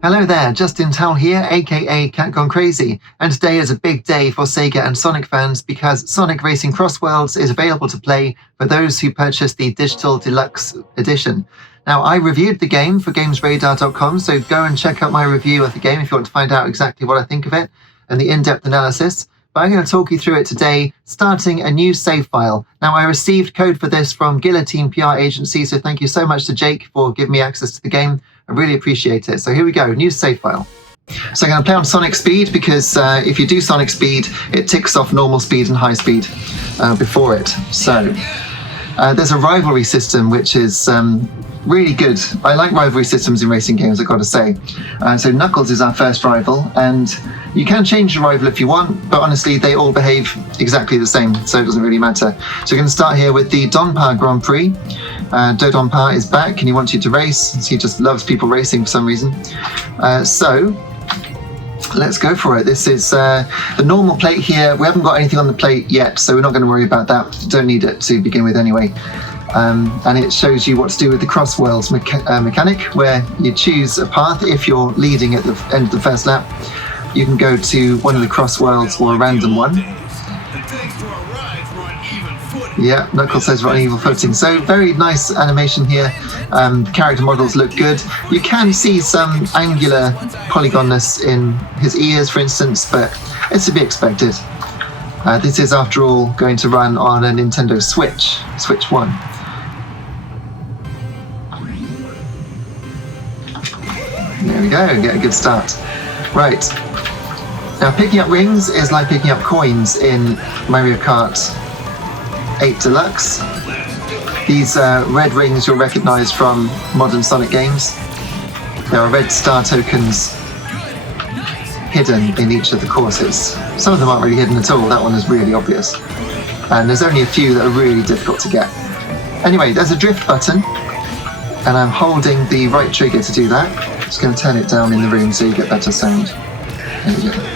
Hello there, Justin Towell here, aka Cat Gone Crazy, and today is a big day for Sega and Sonic fans because Sonic Racing Crossworlds is available to play for those who purchase the Digital Deluxe Edition. Now, I reviewed the game for GamesRadar.com, so go and check out my review of the game if you want to find out exactly what I think of it and the in-depth analysis. But I'm going to talk you through it today, starting a new save file. Now, I received code for this from Guillotine PR agency, so thank you so much to Jake for giving me access to the game. I really appreciate it. So here we go, new save file. So I'm going to play on Sonic Speed because if you do Sonic Speed, it ticks off normal speed and high speed before it. So there's a rivalry system which is really good. I like rivalry systems in racing games, I've got to say. So Knuckles is our first rival, and you can change the rival if you want, but honestly they all behave exactly the same, so it doesn't really matter. So we're going to start here with the Donpa Grand Prix. Donpa is back and he wants you to race. He just loves people racing for some reason. So let's go for it. This is the normal plate here. We haven't got anything on the plate yet, so we're not going to worry about that. Don't need it to begin with anyway. And it shows you what to do with the Crossworlds mechanic, where you choose a path. If you're leading at the end of the first lap, you can go to one of the Crossworlds or a random one. Yeah, Knuckles says we're on evil footing. So very nice animation here. Character models look good. You can see some angular polygonness in his ears, for instance, but it's to be expected. This is, after all, going to run on a Nintendo Switch 1. There we go, get a good start. Right. Now, picking up rings is like picking up coins in Mario Kart 8 Deluxe. These red rings you'll recognize from modern Sonic games. There are red star tokens hidden in each of the courses. Some of them aren't really hidden at all, that one is really obvious. And there's only a few that are really difficult to get. Anyway, there's a drift button, and I'm holding the right trigger to do that. Just going to turn it down in the room so you get better sound. There we go.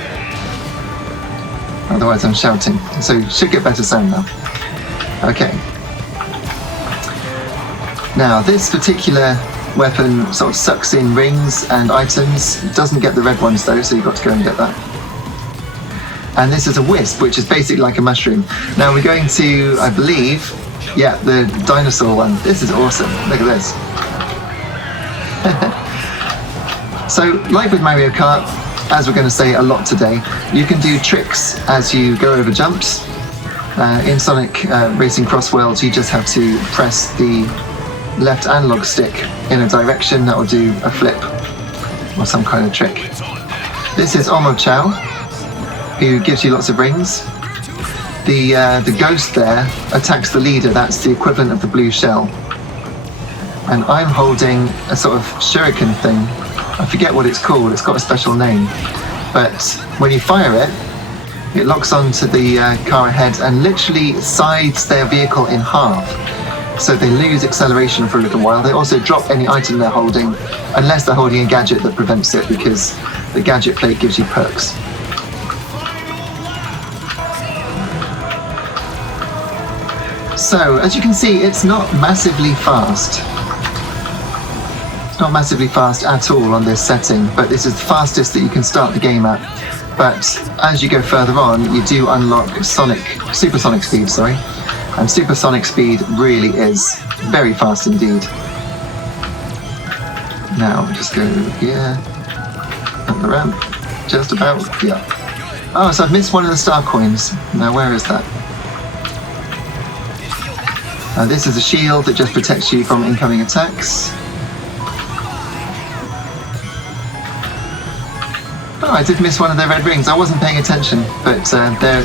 Otherwise I'm shouting, so you should get better sound now. Okay. Now, this particular weapon sort of sucks in rings and items. It doesn't get the red ones though, so you've got to go and get that. And this is a wisp, which is basically like a mushroom. Now we're going to, I believe, yeah, the dinosaur one. This is awesome. Look at this. So, like with Mario Kart, as we're going to say a lot today, you can do tricks as you go over jumps. In Sonic Racing Crossworlds, you just have to press the left analog stick in a direction that will do a flip or some kind of trick. This is Chow, who gives you lots of rings. The ghost there attacks the leader. That's the equivalent of the blue shell. And I'm holding a sort of shuriken thing. I forget what it's called. It's got a special name. But when you fire it, it locks onto the car ahead and literally sides their vehicle in half. So they lose acceleration for a little while. They also drop any item they're holding, unless they're holding a gadget that prevents it, because the gadget plate gives you perks. So, as you can see, it's not massively fast. It's not massively fast at all on this setting, but this is the fastest that you can start the game at. But as you go further on, you do unlock supersonic speed, and supersonic speed really is very fast indeed. Now, just go here, up the ramp, just about, yeah. Oh, so I've missed one of the star coins. Now, where is that? This is a shield that just protects you from incoming attacks. Oh, I did miss one of their red rings. I wasn't paying attention, but they're...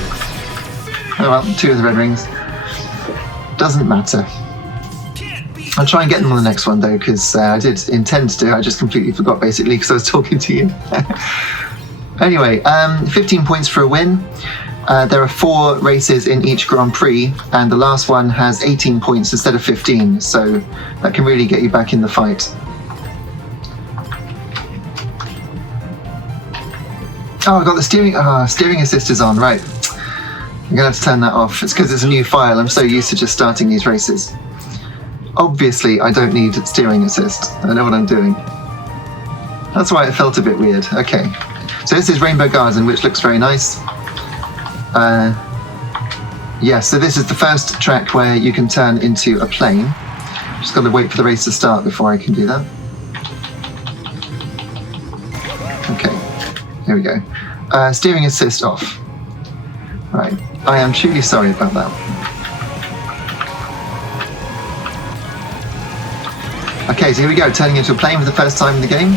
Oh well, two of the red rings. Doesn't matter. I'll try and get them on the next one, though, because I did intend to. I just completely forgot, basically, because I was talking to you. Anyway, 15 points for a win. There are 4 races in each Grand Prix, and the last one has 18 points instead of 15, so that can really get you back in the fight. Oh, I've got the steering assist is on, right. I'm going to have to turn that off. It's because it's a new file. I'm so used to just starting these races. Obviously, I don't need steering assist. I know what I'm doing. That's why it felt a bit weird. Okay. So this is Rainbow Garden, which looks very nice. Yeah, so this is the first track where you can turn into a plane. Just got to wait for the race to start before I can do that. Okay, here we go. Steering assist off. Right, I am truly sorry about that. Okay, so here we go, turning into a plane for the first time in the game.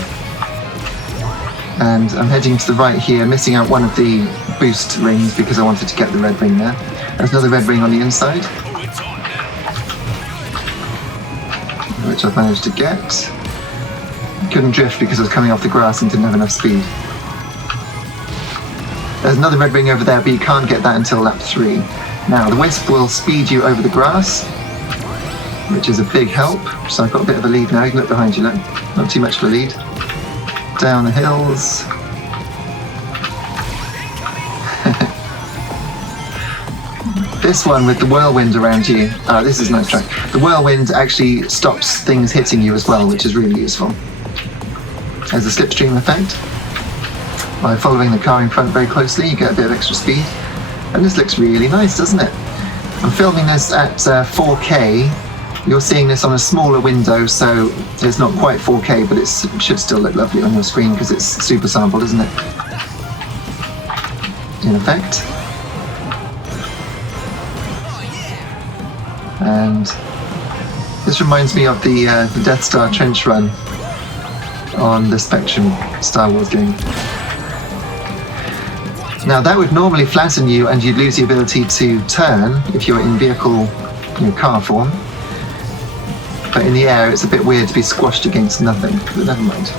And I'm heading to the right here, missing out one of the boost rings because I wanted to get the red ring there. There's another red ring on the inside, which I've managed to get. Couldn't drift because I was coming off the grass and didn't have enough speed. There's another red ring over there, but you can't get that until lap 3. Now, the Wisp will speed you over the grass, which is a big help. So I've got a bit of a lead now. You can look behind you, look. Not too much of a lead. Down the hills. This one with the whirlwind around you. This is a nice track. The whirlwind actually stops things hitting you as well, which is really useful. There's a slipstream effect. By following the car in front very closely, you get a bit of extra speed. And this looks really nice, doesn't it? I'm filming this at 4K. You're seeing this on a smaller window, so it's not quite 4K, but it should still look lovely on your screen because it's super sampled, isn't it? In effect. And this reminds me of the Death Star trench run on the Spectrum Star Wars game. Now that would normally flatten you and you'd lose the ability to turn if you're in vehicle, car form. But in the air it's a bit weird to be squashed against nothing, but never mind.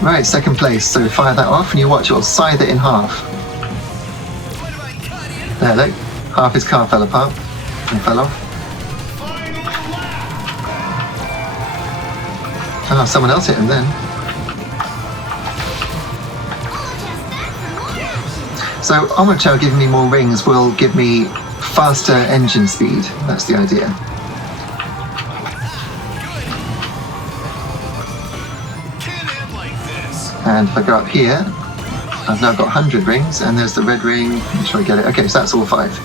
Right, second place, so fire that off and you watch, it'll scythe it in half. There, look. Half his car fell apart and fell off. Ah, someone else hit him then. So Omocho giving me more rings will give me faster engine speed. That's the idea. And if I go up here, I've now got 100 rings, and there's the red ring. Make sure I get it. Okay, so that's all 5.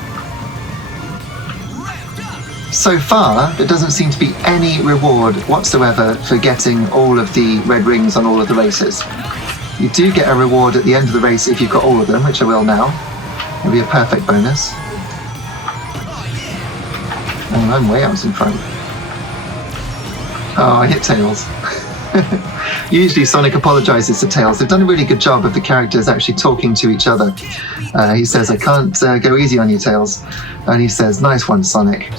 So far, there doesn't seem to be any reward whatsoever for getting all of the red rings on all of the races. You do get a reward at the end of the race if you've got all of them, which I will now. It'll be a perfect bonus. And I'm way out in front. Oh, I hit Tails. Usually Sonic apologizes to Tails. They've done a really good job of the characters actually talking to each other. He says, I can't go easy on you, Tails. And he says, nice one, Sonic.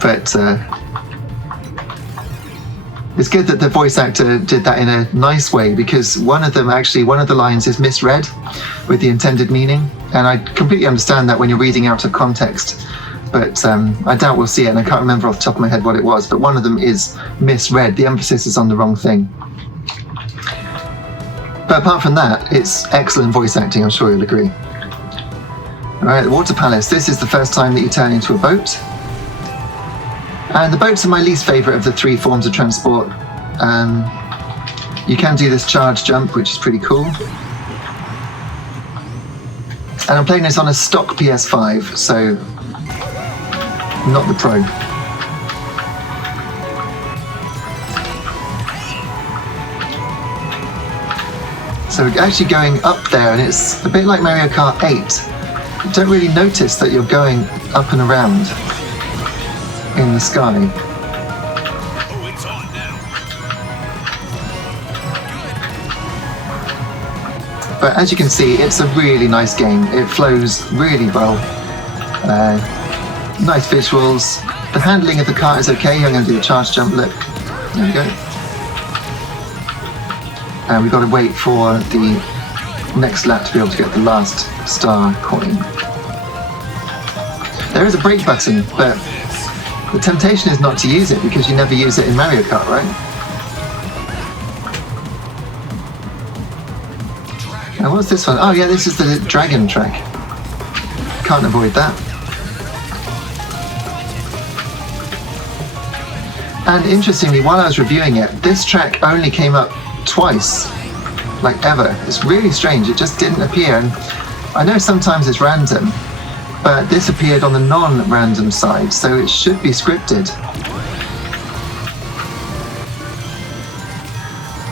But it's good that the voice actor did that in a nice way, because one of the lines is misread with the intended meaning. And I completely understand that when you're reading out of context. But I doubt we'll see it, and I can't remember off the top of my head what it was, but one of them is misread. The emphasis is on the wrong thing. But apart from that, it's excellent voice acting, I'm sure you'll agree. Alright, the Water Palace. This is the first time that you turn into a boat. And the boats are my least favourite of the 3 forms of transport. You can do this charge jump, which is pretty cool. And I'm playing this on a stock PS5, so not the Pro. So we're actually going up there, and it's a bit like Mario Kart 8. You don't really notice that you're going up and around in the sky. But as you can see, it's a really nice game. It flows really well. Nice visuals. The handling of the car is okay. I'm going to do the charge jump. Look, there we go. And we've got to wait for the next lap to be able to get the last star coin. There is a brake button, but the temptation is not to use it because you never use it in Mario Kart, right? Now what's this one? Oh yeah, this is the dragon track. Can't avoid that. And interestingly, while I was reviewing it, this track only came up twice, like ever. It's really strange, it just didn't appear. And I know sometimes it's random, but this appeared on the non-random side, so it should be scripted.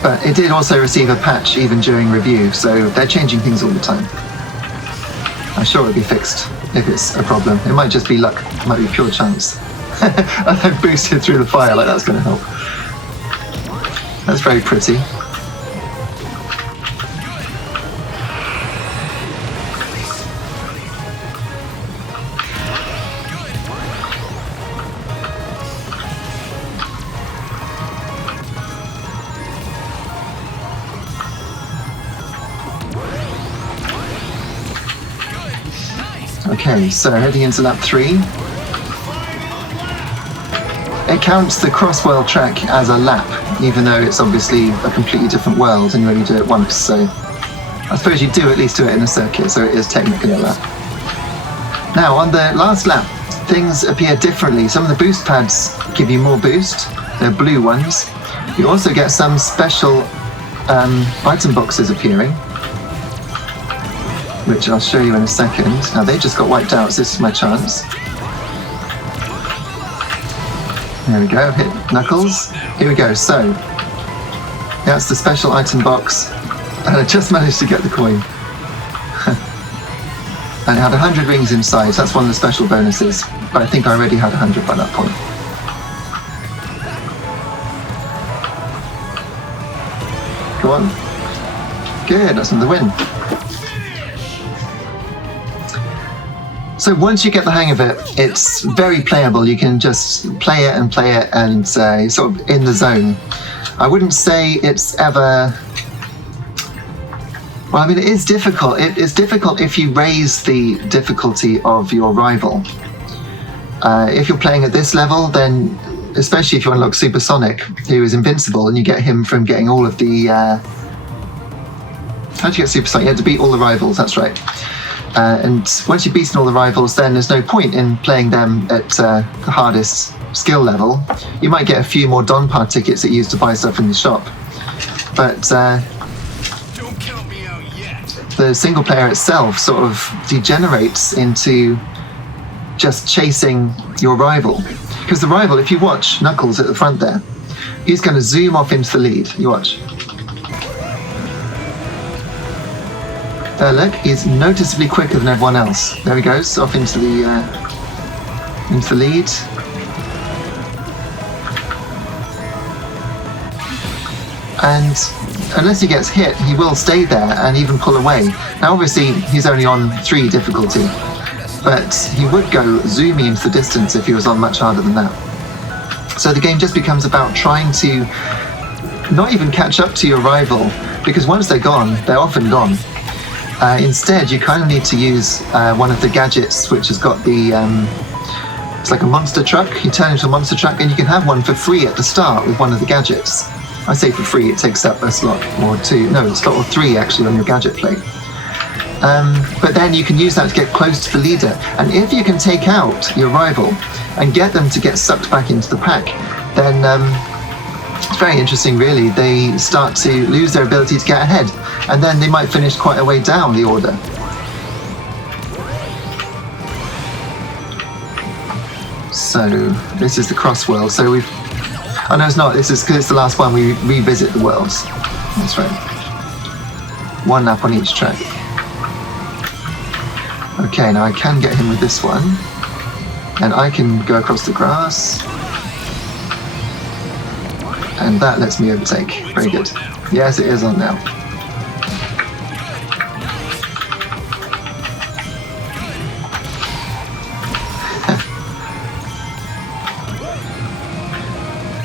But it did also receive a patch even during review, so they're changing things all the time. I'm sure it'll be fixed if it's a problem. It might just be luck, it might be pure chance. And then boosted through the fire, like that's going to help. That's very pretty. Okay, so heading into lap 3. It counts the Crossworld track as a lap, even though it's obviously a completely different world and you only do it once, so I suppose you do at least do it in a circuit, so it is technically a lap. Now, on the last lap, things appear differently. Some of the boost pads give you more boost, they're blue ones. You also get some special item boxes appearing, which I'll show you in a second. Now, they just got wiped out, so this is my chance. There we go, hit Knuckles. Here we go, so that's the special item box, and I just managed to get the coin. And it had 100 rings inside, so that's one of the special bonuses, but I think I already had 100 by that point. Go on. Good, that's another win. So once you get the hang of it, it's very playable. You can just play it and sort of in the zone. I wouldn't say it's ever... Well, I mean, it is difficult. It's difficult if you raise the difficulty of your rival. If you're playing at this level, then, especially if you unlock Supersonic, who is invincible, and you get him from getting all of the... How'd you get Supersonic? You had to beat all the rivals, that's right. And once you've beaten all the rivals, then there's no point in playing them at the hardest skill level. You might get a few more Donpar tickets that you use to buy stuff in the shop. But Don't count me out yet. The single player itself sort of degenerates into just chasing your rival. Because the rival, if you watch Knuckles at the front there, he's going to zoom off into the lead. You watch. Look, he's noticeably quicker than everyone else. There he goes, off into the lead. And unless he gets hit, he will stay there and even pull away. Now, obviously, he's only on 3 difficulty, but he would go zoomy into the distance if he was on much harder than that. So the game just becomes about trying to not even catch up to your rival, because once they're gone, they're often gone. Instead, you kind of need to use one of the gadgets, which has got the, it's like a monster truck. You turn into a monster truck, and you can have one for free at the start with one of the gadgets. I say for free, it takes up a slot or 2, no, a slot or 3 actually on your gadget plate. But then you can use that to get close to the leader. And if you can take out your rival and get them to get sucked back into the pack, then it's very interesting, really. They start to lose their ability to get ahead, and then they might finish quite a way down the order. So this is the Crossworld. So we've... Oh no, it's not. This is because it's the last one. We revisit the worlds. That's right. 1 lap on each track. Okay, now I can get him with this one, and I can go across the grass. And that lets me overtake. Very good. Yes, it is on now.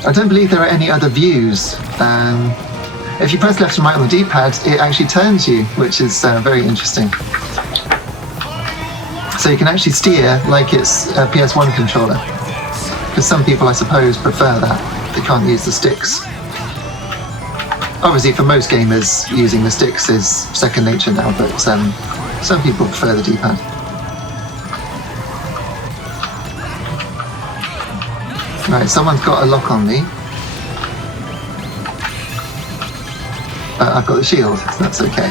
I don't believe there are any other views. If you press left and right on the D-pad, it actually turns you, which is very interesting. So you can actually steer like it's a PS1 controller. Because some people, I suppose, prefer that. They can't use the sticks. Obviously, for most gamers, using the sticks is second nature now, but some people prefer the D-pad. Right, someone's got a lock on me. I've got the shield, so that's okay.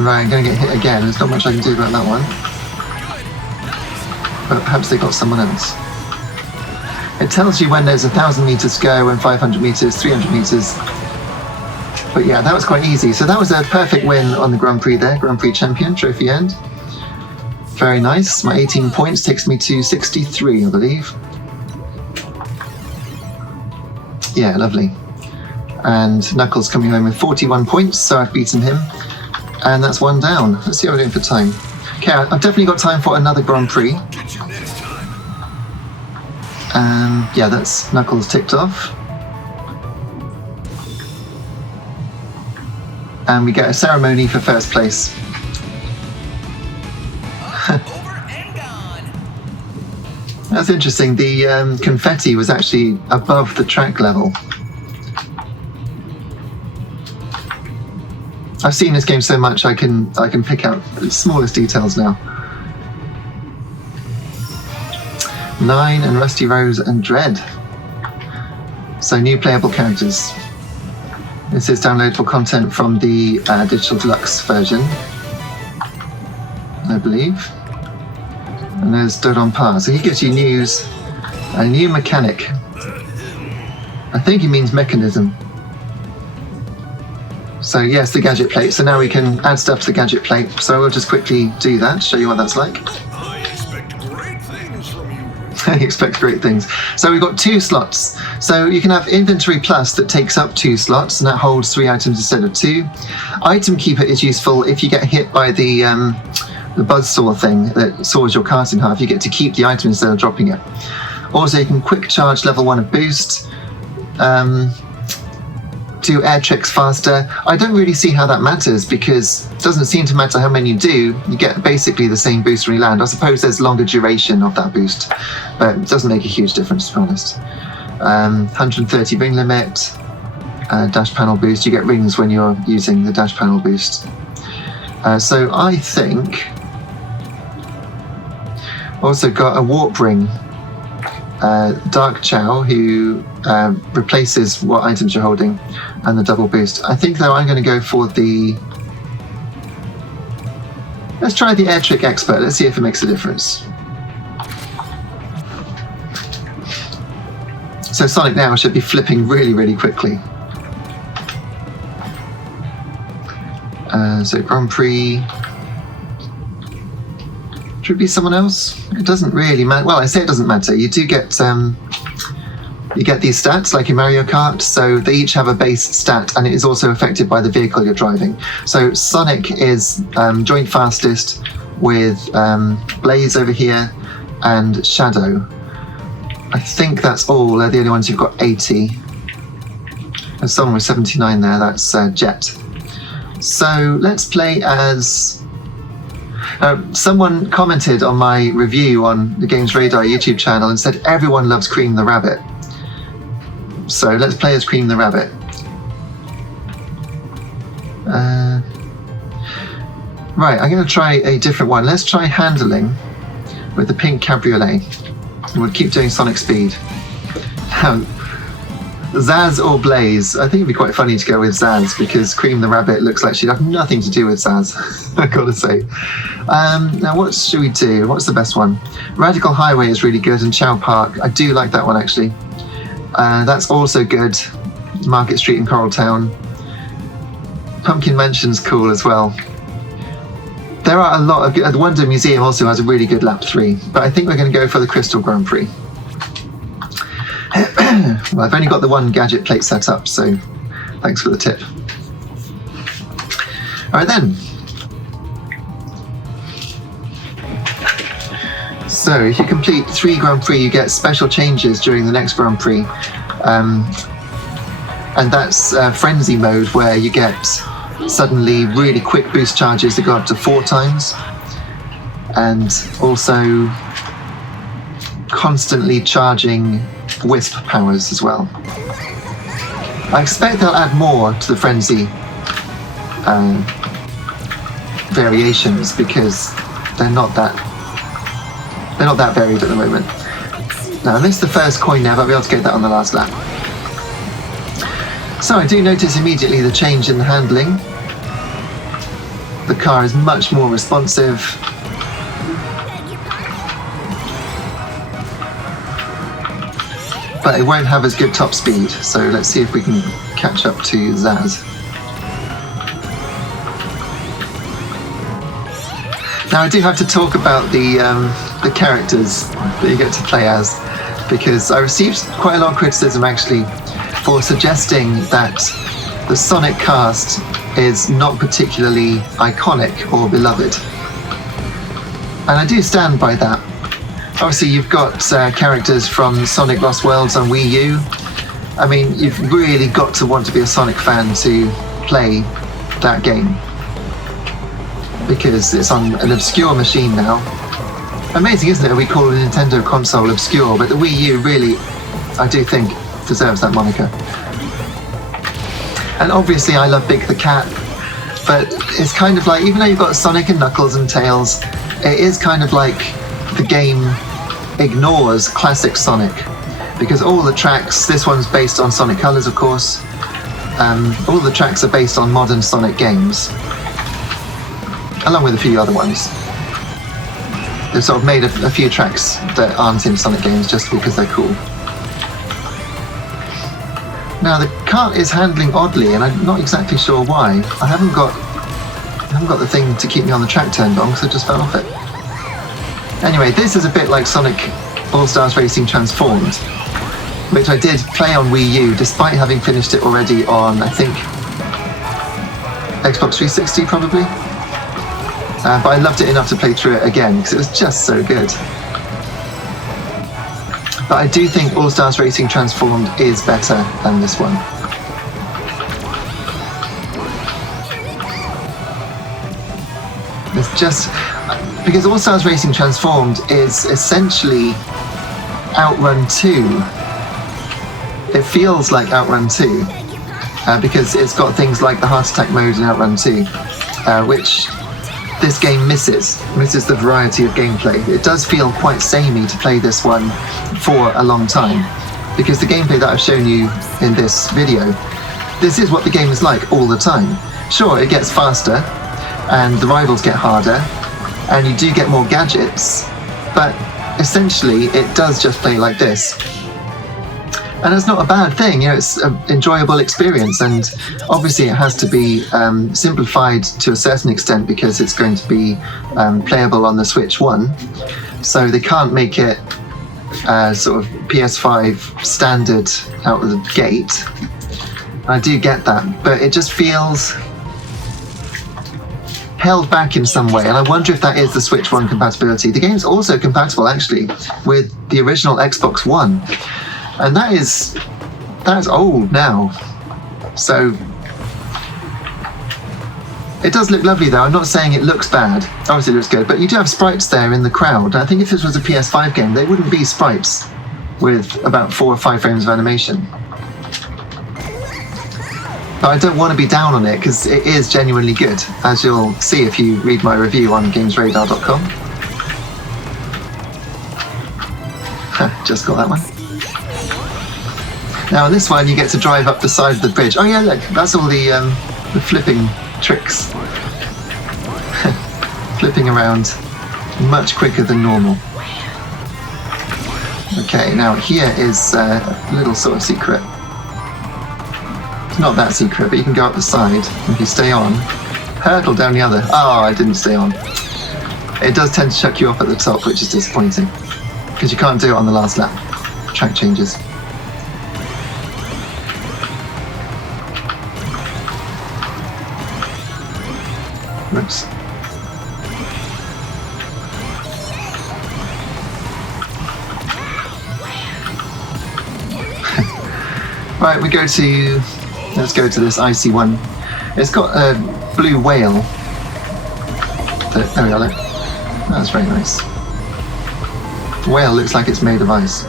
Right, I'm going to get hit again. There's not much I can do about that one. But perhaps they got someone else. It tells you when there's 1,000 meters to go and 500 meters, 300 meters. But yeah, that was quite easy. So that was a perfect win on the Grand Prix there. Grand Prix champion, trophy earned. Very nice. My 18 points takes me to 63, I believe. Yeah, lovely. And Knuckles coming home with 41 points, so I've beaten him. And that's one down. Let's see how we're doing for time. Okay, I've definitely got time for another Grand Prix. Get you next time. Yeah, that's Knuckles ticked off. And we get a ceremony for first place. Over and gone. That's interesting. The confetti was actually above the track level. I've seen this game so much I can pick out the smallest details now. 9 and Rusty Rose and Dread. So new playable characters. This is downloadable content from the Digital Deluxe version, I believe. And there's Dodon Pa. So he gives you news, a new mechanic. I think he means mechanism. So yes, the gadget plate. So now we can add stuff to the gadget plate. So we'll just quickly do that, show you what that's like. I expect great things from you. He expects great things. So we've got 2 slots. So you can have Inventory Plus that takes up 2 slots, and that holds 3 items instead of 2. Item Keeper is useful if you get hit by the buzzsaw thing that saws your cart in half. You get to keep the item instead of dropping it. Also, you can quick charge level 1 of boost. Do air tricks faster. I don't really see how that matters because it doesn't seem to matter how many you do. You get basically the same boost when you land. I suppose there's longer duration of that boost, but it doesn't make a huge difference, to be honest. 130 ring limit, dash panel boost. You get rings when you're using the dash panel boost. So I think also got a warp ring. Dark Chow, who replaces what items you're holding, and the double boost. I think though I'm going to go for the... Let's try the Air Trick Expert. Let's see if it makes a difference. So Sonic now should be flipping really, really quickly. So Grand Prix... Should it be someone else? It doesn't really matter. Well, I say it doesn't matter. You do get these stats like in Mario Kart, so they each have a base stat, and it is also affected by the vehicle you're driving. So Sonic is joint fastest with Blaze over here and Shadow. I think that's all. They're the only ones who've got 80. There's someone with 79 there. That's Jet. So let's play as... someone commented on my review on the Games Radar YouTube channel and said everyone loves Cream the Rabbit. So let's play as Cream the Rabbit. Right, I'm going to try a different one. Let's try handling with the pink cabriolet. And we'll keep doing Sonic Speed. Zaz or Blaze? I think it'd be quite funny to go with Zaz because Cream the Rabbit looks like she'd have nothing to do with Zaz, I've got to say. Now what should we do? What's the best one? Radical Highway is really good, and Chow Park. I do like that one actually. That's also good. Market Street in Coral Town. Pumpkin Mansion's cool as well. There are a lot of... The Wonder Museum also has a really good lap 3, but I think we're going to go for the Crystal Grand Prix. Well, I've only got the one gadget plate set up, so thanks for the tip. All right then. So if you complete 3 Grand Prix, you get special changes during the next Grand Prix. And that's Frenzy mode, where you get suddenly really quick boost charges that go up to 4 times. And also constantly charging Wisp powers as well. I expect they'll add more to the Frenzy variations because they're not that varied at the moment. Now I missed the first coin there, but I'll be able to get that on the last lap. So I do notice immediately the change in the handling. The car is much more responsive. But it won't have as good top speed, so let's see if we can catch up to Zaz. Now I do have to talk about the characters that you get to play as, because I received quite a lot of criticism actually for suggesting that the Sonic cast is not particularly iconic or beloved. And I do stand by that. Obviously you've got characters from Sonic Lost Worlds on Wii U. I mean, you've really got to want to be a Sonic fan to play that game, because it's on an obscure machine now. Amazing, isn't it, we call a Nintendo console obscure, but the Wii U really, I do think, deserves that moniker. And obviously I love Big the Cat, but it's kind of like, even though you've got Sonic and Knuckles and Tails, it is kind of like the game ignores classic Sonic, because all the tracks, this one's based on Sonic Colors of course, all the tracks are based on modern Sonic games, along with a few other ones. They've sort of made a few tracks that aren't in Sonic games just because they're cool. Now the cart is handling oddly, and I'm not exactly sure why. I haven't got the thing to keep me on the track turned on, because I just fell off it. Anyway, this is a bit like Sonic All-Stars Racing Transformed, which I did play on Wii U, despite having finished it already on, I think, Xbox 360 probably. But I loved it enough to play through it again, because it was just so good. But I do think All-Stars Racing Transformed is better than this one. It's just because All-Stars Racing Transformed is essentially Outrun 2. It feels like Outrun 2 because it's got things like the heart attack mode in Outrun 2, which this game misses the variety of gameplay. It does feel quite samey to play this one for a long time, because the gameplay that I've shown you in this video, this is what the game is like all the time. Sure, it gets faster, and the rivals get harder, and you do get more gadgets, but essentially it does just play like this. And it's not a bad thing, you know, it's an enjoyable experience, and obviously it has to be simplified to a certain extent because it's going to be playable on the Switch 1, so they can't make it sort of PS5 standard out of the gate. I do get that, but it just feels held back in some way, and I wonder if that is the Switch 1 compatibility. The game's also compatible actually with the original Xbox One, and that's old now, so it does look lovely though. I'm not saying it looks bad, obviously it looks good, but you do have sprites there in the crowd. I think if this was a PS5 game, they wouldn't be sprites with about 4 or 5 frames of animation. But I don't want to be down on it because it is genuinely good, as you'll see if you read my review on gamesradar.com. Just got that one. Now on this one you get to drive up the side of the bridge. Oh yeah, look, that's all the flipping tricks. Flipping around much quicker than normal. Okay, now here is a little sort of secret. It's not that secret, but you can go up the side, and if you stay on, hurdle down the other. Oh, I didn't stay on. It does tend to chuck you off at the top, which is disappointing, because you can't do it on the last lap. Track changes. Whoops. Right, let's go to this icy one. It's got a blue whale. There we go, look. That's very nice. The whale looks like it's made of ice.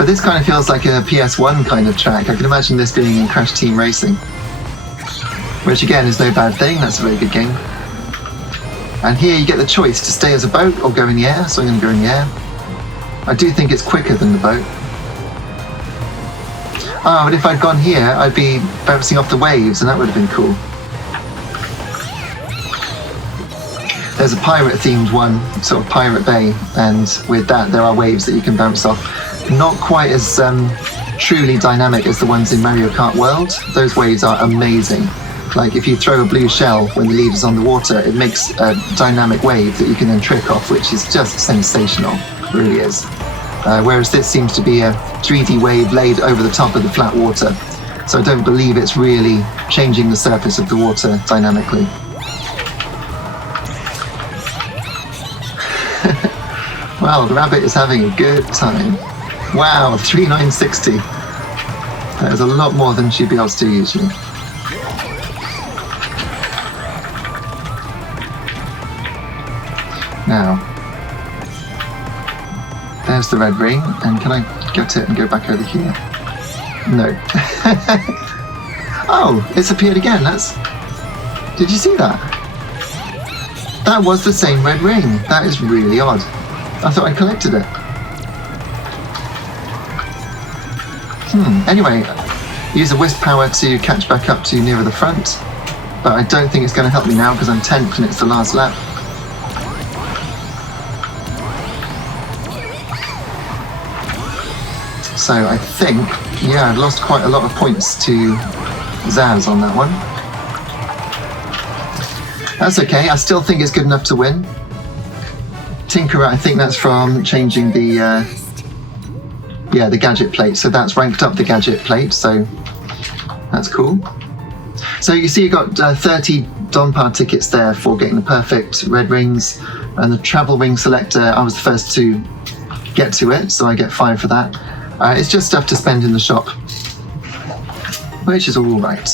But this kind of feels like a PS1 kind of track. I can imagine this being in Crash Team Racing. Which again is no bad thing, that's a very good game. And here you get the choice to stay as a boat or go in the air, so I'm going to go in the air. I do think it's quicker than the boat. Ah, but if I'd gone here, I'd be bouncing off the waves, and that would have been cool. There's a pirate-themed one, sort of Pirate Bay, and with that there are waves that you can bounce off. Not quite as truly dynamic as the ones in Mario Kart World. Those waves are amazing. Like if you throw a blue shell when the lead is on the water, it makes a dynamic wave that you can then trick off, which is just sensational. It really is. Whereas this seems to be a 3D wave laid over the top of the flat water. So I don't believe it's really changing the surface of the water dynamically. Well, the rabbit is having a good time. Wow, 3960. That is a lot more than she'd be able to do usually. Now, there's the red ring, and can I get it and go back over here? No. Oh, it's appeared again. Did you see that? That was the same red ring. That is really odd. I thought I collected it. Anyway, use a wisp power to catch back up to nearer the front, but I don't think it's going to help me now because I'm 10th and it's the last lap. So I think, yeah, I've lost quite a lot of points to Zaz on that one. That's okay, I still think it's good enough to win. Tinkerer, I think that's from changing the the gadget plate. So that's ranked up the gadget plate, so that's cool. So you see you got 30 Donpar tickets there for getting the perfect red rings, and the travel ring selector, I was the first to get to it, so I get 5 for that. It's just stuff to spend in the shop, which is all right.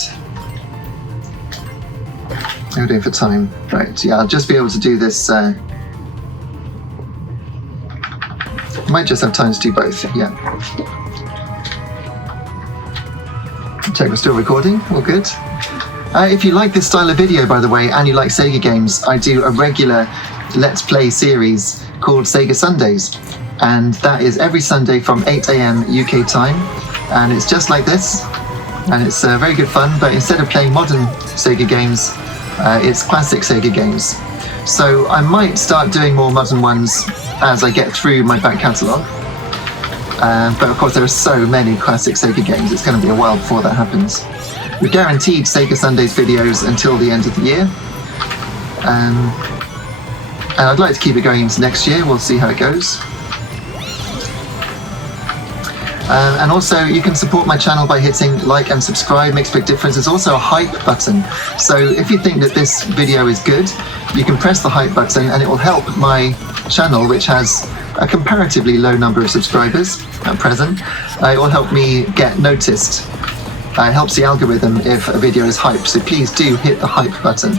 How are we doing for time? Right, yeah, I'll just be able to do this. Might just have time to do both, yeah. Check we're still recording, all good. If you like this style of video, by the way, and you like Sega games, I do a regular Let's Play series called Sega Sundays. And that is every Sunday from 8 AM UK time. And it's just like this. And it's very good fun, but instead of playing modern Sega games, it's classic Sega games. So I might start doing more modern ones as I get through my back catalogue. But of course there are so many classic Sega games, it's going to be a while before that happens. We're guaranteed Sega Sundays videos until the end of the year. And I'd like to keep it going into next year, we'll see how it goes. And also you can support my channel by hitting like and subscribe, makes a big difference. There's also a hype button, so if you think that this video is good, you can press the hype button and it will help my channel, which has a comparatively low number of subscribers at present. It will help me get noticed. It helps the algorithm if a video is hyped, so please do hit the hype button.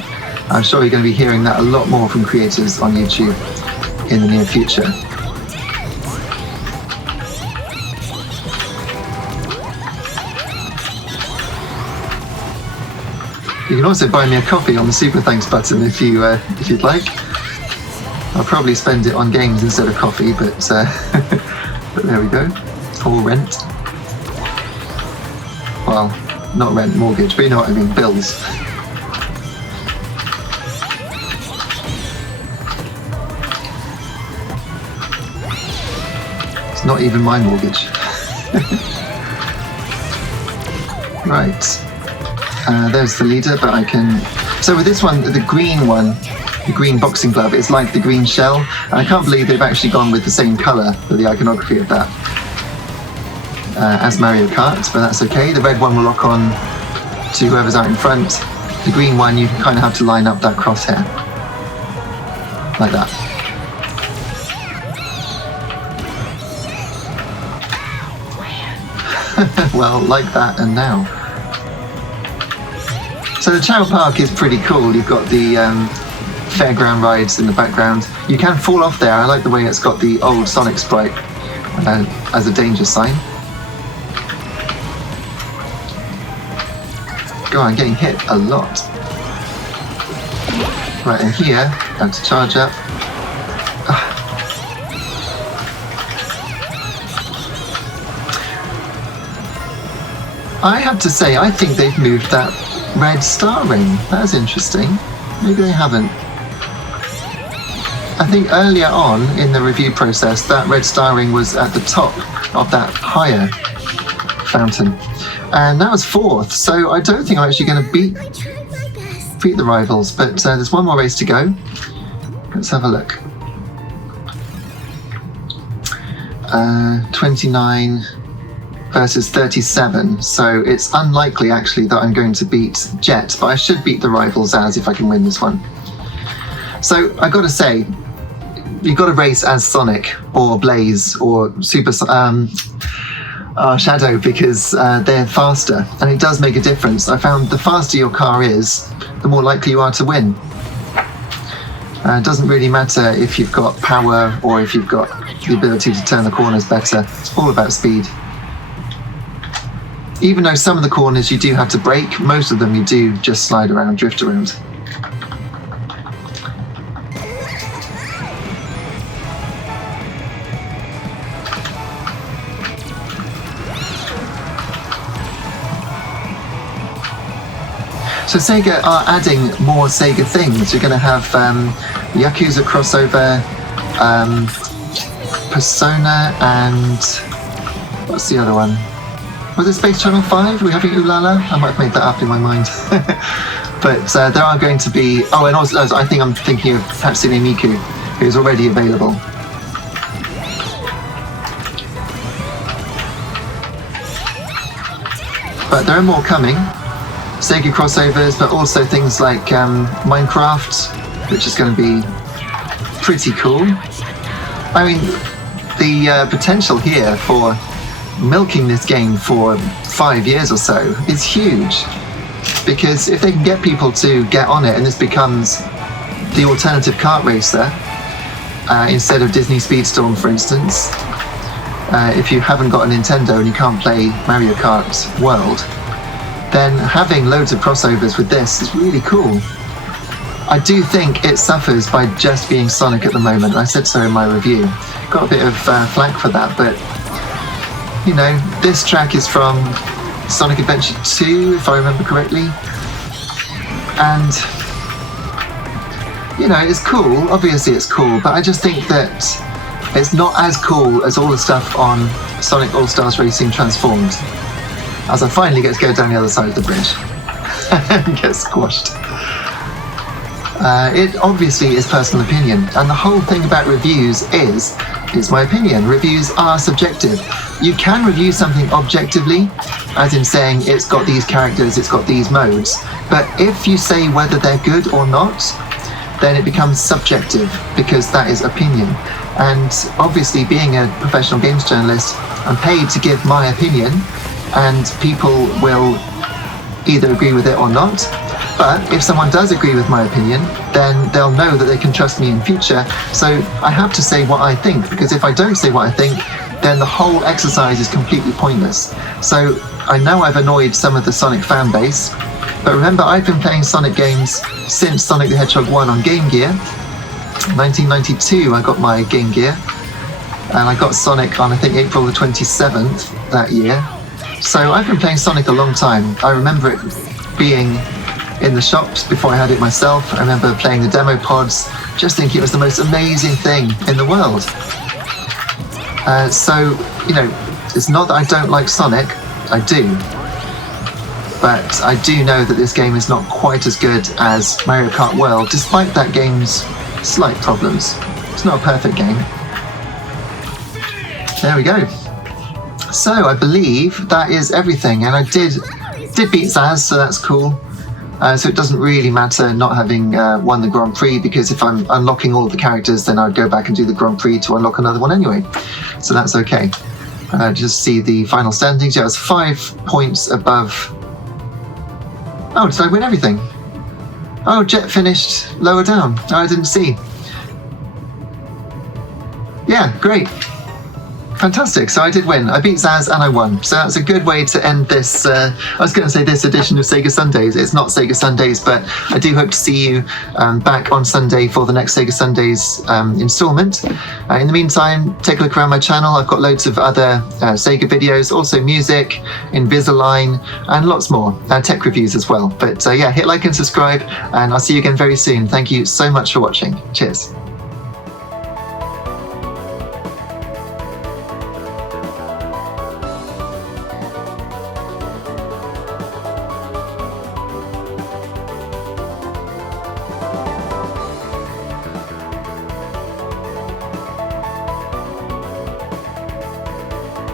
I'm sure you're going to be hearing that a lot more from creators on YouTube in the near future. You can also buy me a coffee on the Super Thanks button if you'd like. I'll probably spend it on games instead of coffee, but but there we go. Or rent. Well, not rent, mortgage, but you know what I mean, bills. It's not even my mortgage. Right. There's the leader, but I can... So with this one, the green one, the green boxing glove, is like the green shell. And I can't believe they've actually gone with the same colour for the iconography of that as Mario Kart, but that's okay. The red one will lock on to whoever's out in front. The green one, you kind of have to line up that crosshair. Like that. Well, like that and now. So the Towell Park is pretty cool. You've got the fairground rides in the background. You can fall off there. I like the way it's got the old Sonic sprite as a danger sign. God, I'm getting hit a lot. Right, and here, I have to charge up. I have to say, I think they've moved that red star ring. That's interesting. Maybe they haven't. I think earlier on in the review process, that red star ring was at the top of that higher fountain. And that was 4th, so I don't think I'm actually going to beat the rivals, but there's one more race to go. Let's have a look. 29 versus 37, so it's unlikely actually that I'm going to beat Jet, but I should beat the rivals as if I can win this one. So I got to say, you've got to race as Sonic or Blaze or Shadow, because they're faster, and it does make a difference. I found the faster your car is, the more likely you are to win. It doesn't really matter if you've got power or if you've got the ability to turn the corners better. It's all about speed. Even though some of the corners you do have to brake, most of them you do just slide around, drift around. So Sega are adding more Sega things. You're going to have Yakuza crossover, Persona, and what's the other one? Was it Space Channel 5? Are we having Ulala? I might have made that up in my mind. But there are going to be... Oh, and also I think I'm thinking of Hatsune Miku, who's already available. But there are more coming. Sega crossovers, but also things like Minecraft, which is going to be pretty cool. I mean, the potential here for milking this game for 5 years or so is huge, because if they can get people to get on it and this becomes the alternative kart racer instead of Disney Speedstorm, for instance, if you haven't got a Nintendo and you can't play Mario Kart World, then having loads of crossovers with this is really cool. I do think it suffers by just being Sonic at the moment. I said so in my review. Got a bit of flack for that, but you know, this track is from Sonic Adventure 2, if I remember correctly. And you know, it's cool. Obviously it's cool, but I just think that it's not as cool as all the stuff on Sonic All-Stars Racing Transformed. As I finally get to go down the other side of the bridge and get squashed. It obviously is personal opinion, and the whole thing about reviews is my opinion. Reviews are subjective. You can review something objectively, as in saying it's got these characters, it's got these modes, but if you say whether they're good or not, then it becomes subjective, because that is opinion. And obviously, being a professional games journalist, I'm paid to give my opinion, and people will either agree with it or not. But if someone does agree with my opinion, then they'll know that they can trust me in future. So I have to say what I think, because if I don't say what I think, then the whole exercise is completely pointless. So I know I've annoyed some of the Sonic fan base, but remember, I've been playing Sonic games since Sonic the Hedgehog 1 on Game Gear. 1992 I got my Game Gear, and I got Sonic on I think April the 27th that year. So I've been playing Sonic a long time. I remember it being in the shops before I had it myself. I remember playing the demo pods, just thinking it was the most amazing thing in the world. So, you know, it's not that I don't like Sonic, I do. But I do know that this game is not quite as good as Mario Kart World, despite that game's slight problems. It's not a perfect game. There we go. So I believe that is everything, and I did beat Zaz, so that's cool. So it doesn't really matter not having won the Grand Prix, because if I'm unlocking all of the characters, then I'd go back and do the Grand Prix to unlock another one anyway. So that's okay. Just see the final standings. Yeah, it's 5 points above. Oh, did I win everything? Oh, Jet finished lower down. Oh, I didn't see. Yeah, great. Fantastic. So I did win. I beat Zaz and I won. So that's a good way to end this. I was going to say this edition of Sega Sundays. It's not Sega Sundays, but I do hope to see you back on Sunday for the next Sega Sundays installment. In the meantime, take a look around my channel. I've got loads of other Sega videos, also music, Invisalign, and lots more. Tech reviews as well. But yeah, hit like and subscribe, and I'll see you again very soon. Thank you so much for watching. Cheers.